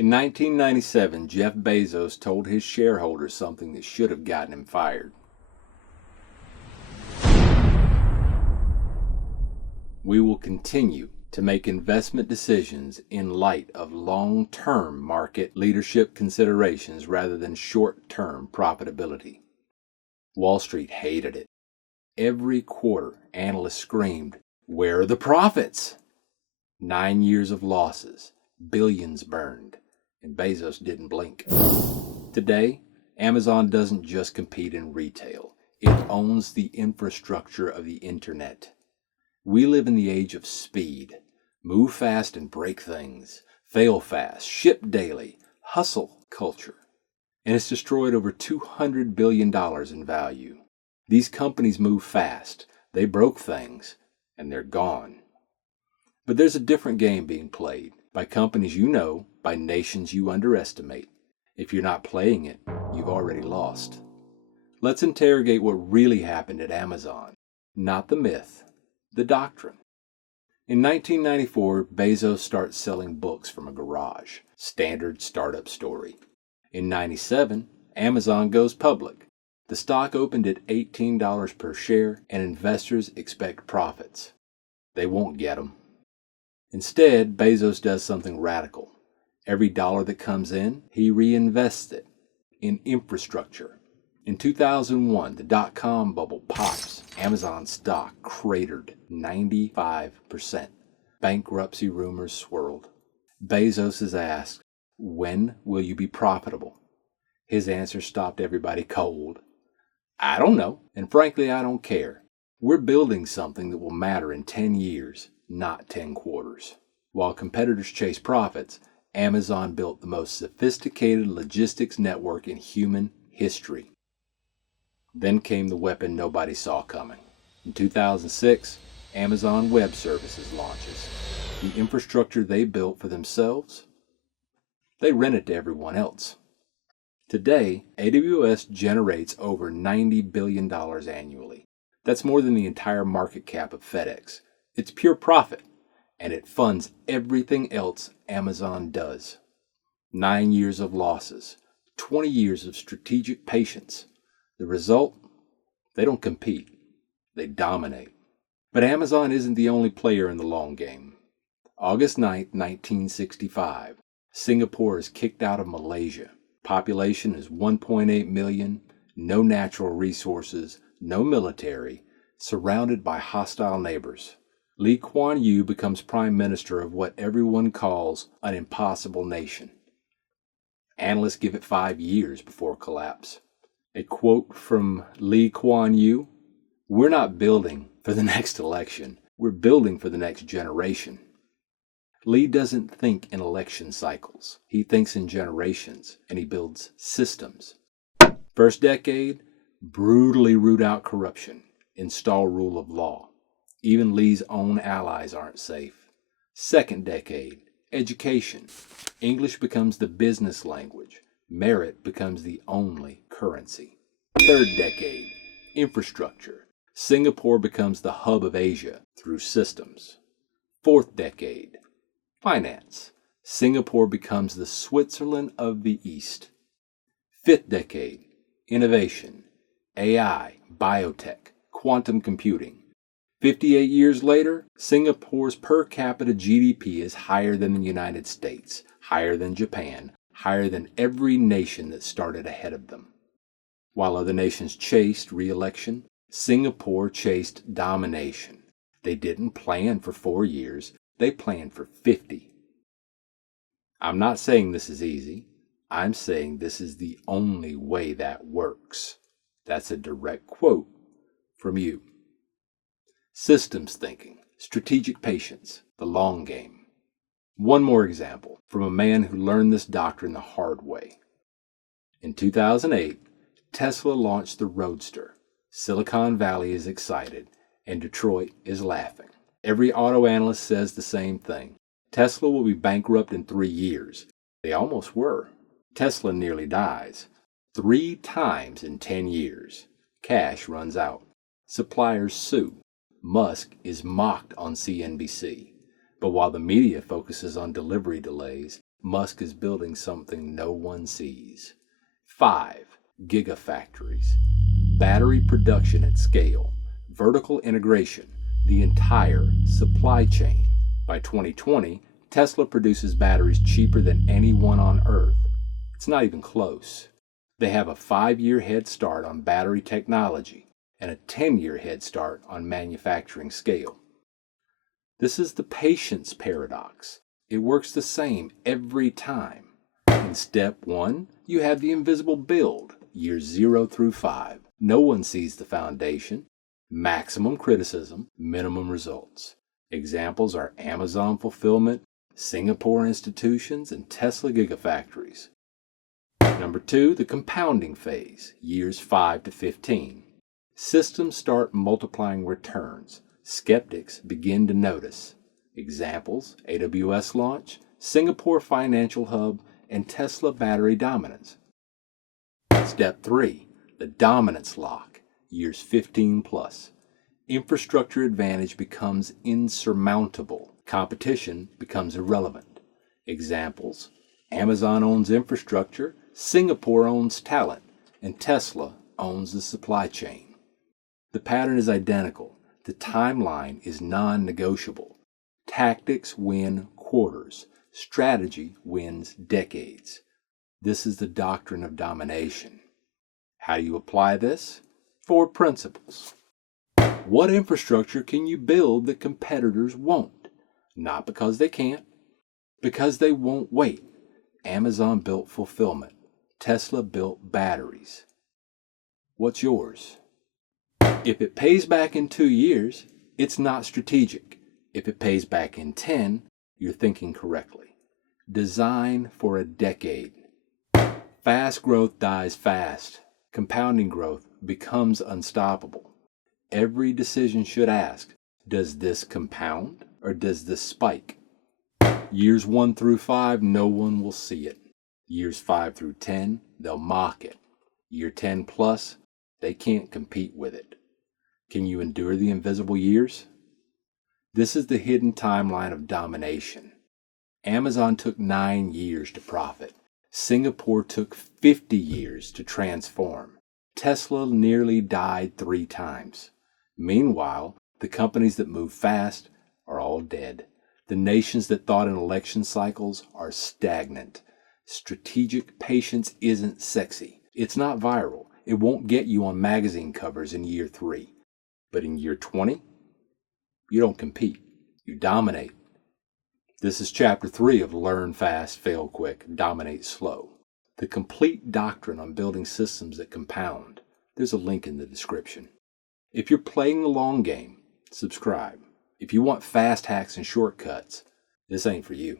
In 1997, Jeff Bezos told his shareholders something that should have gotten him fired. We will continue to make investment decisions in light of long-term market leadership considerations rather than short-term profitability. Wall Street hated it. Every quarter, analysts screamed, "Where are the profits?" 9 years of losses, billions burned, and Bezos didn't blink. Today, Amazon doesn't just compete in retail. It owns the infrastructure of the internet. We live in the age of speed. Move fast and break things. Fail fast. Ship daily. Hustle culture. And it's destroyed over $200 billion in value. These companies move fast. They broke things, and they're gone. But there's a different game being played by companies you know, by nations you underestimate. If you're not playing it, you've already lost. Let's interrogate what really happened at Amazon. Not the myth, the doctrine. In 1994, Bezos starts selling books from a garage. Standard startup story. In 97, Amazon goes public. The stock opened at $18 per share, and investors expect profits. They won't get them. Instead, Bezos does something radical. Every dollar that comes in, he reinvests it in infrastructure. In 2001, the dot-com bubble pops. Amazon stock cratered 95%. Bankruptcy rumors swirled. Bezos is asked, "When will you be profitable?" His answer stopped everybody cold. "I don't know, and frankly, I don't care. We're building something that will matter in 10 years, not 10 quarters." While competitors chase profits, Amazon built the most sophisticated logistics network in human history. Then came the weapon nobody saw coming. In 2006, Amazon Web Services launches. The infrastructure they built for themselves, they rent it to everyone else. Today, AWS generates over $90 billion annually. That's more than the entire market cap of FedEx. It's pure profit, and it funds everything else Amazon does. 9 years of losses, 20 years of strategic patience. The result? They don't compete. They dominate. But Amazon isn't the only player in the long game. August 9, 1965, Singapore is kicked out of Malaysia. Population is 1.8 million, no natural resources, no military, surrounded by hostile neighbors. Kuan Yew becomes prime minister of what everyone calls an impossible nation. Analysts give it 5 years before collapse. A quote from Kuan Yew, "We're not building for the next election. We're building for the next generation." Lee doesn't think in election cycles. He thinks in generations, and he builds systems. First decade, brutally root out corruption, install rule of law. Even Lee's own allies aren't safe. Second decade, education. English becomes the business language. Merit becomes the only currency. Third decade, infrastructure. Singapore becomes the hub of Asia through systems. Fourth decade, finance. Singapore becomes the Switzerland of the East. Fifth decade, innovation. AI, biotech, quantum computing. 58 years later, Singapore's per capita GDP is higher than the United States, higher than Japan, higher than every nation that started ahead of them. While other nations chased re-election, Singapore chased domination. They didn't plan for 4 years, they planned for 50. I'm not saying this is easy. I'm saying this is the only way that works. That's a direct quote from you. Systems thinking, strategic patience, the long game. One more example from a man who learned this doctrine the hard way. In 2008, Tesla launched the Roadster. Silicon Valley is excited, and Detroit is laughing. Every auto analyst says the same thing. Tesla will be bankrupt in 3 years. They almost were. Tesla nearly dies. 3 times in 10 years. Cash runs out. Suppliers sue. Musk is mocked on CNBC. But while the media focuses on delivery delays, Musk is building something no one sees. 5. Gigafactories. Battery production at scale. Vertical integration. The entire supply chain. By 2020, Tesla produces batteries cheaper than anyone on Earth. It's not even close. They have a 5-year head start on battery technology and a 10-year head start on manufacturing scale. This is the patience paradox. It works the same every time. In step 1, you have the invisible build, years 0 through 5. No one sees the foundation. Maximum criticism, minimum results. Examples are Amazon fulfillment, Singapore institutions, and Tesla gigafactories. Number 2, the compounding phase, years 5 to 15. Systems start multiplying returns. Skeptics begin to notice. Examples, AWS launch, Singapore financial hub, and Tesla battery dominance. Step 3, the dominance lock, years 15 plus. Infrastructure advantage becomes insurmountable. Competition becomes irrelevant. Examples, Amazon owns infrastructure, Singapore owns talent, and Tesla owns the supply chain. The pattern is identical. The timeline is non-negotiable. Tactics win quarters. Strategy wins decades. This is the doctrine of domination. How do you apply this? 4 principles. What infrastructure can you build that competitors won't? Not because they can't, because they won't wait. Amazon built fulfillment. Tesla built batteries. What's yours? If it pays back in 2 years, it's not strategic. If it pays back in 10, you're thinking correctly. Design for a decade. Fast growth dies fast. Compounding growth becomes unstoppable. Every decision should ask, does this compound or does this spike? Years 1 through 5, no one will see it. Years 5 through 10, they'll mock it. Year 10 plus, they can't compete with it. Can you endure the invisible years? This is the hidden timeline of domination. Amazon took 9 years to profit. Singapore took 50 years to transform. Tesla nearly died 3 times. Meanwhile, the companies that move fast are all dead. The nations that thought in election cycles are stagnant. Strategic patience isn't sexy. It's not viral. It won't get you on magazine covers in year 3. But in year 20, you don't compete. You dominate. This is chapter 3 of Learn Fast, Fail Quick, Dominate Slow. The complete doctrine on building systems that compound. There's a link in the description. If you're playing the long game, subscribe. If you want fast hacks and shortcuts, this ain't for you.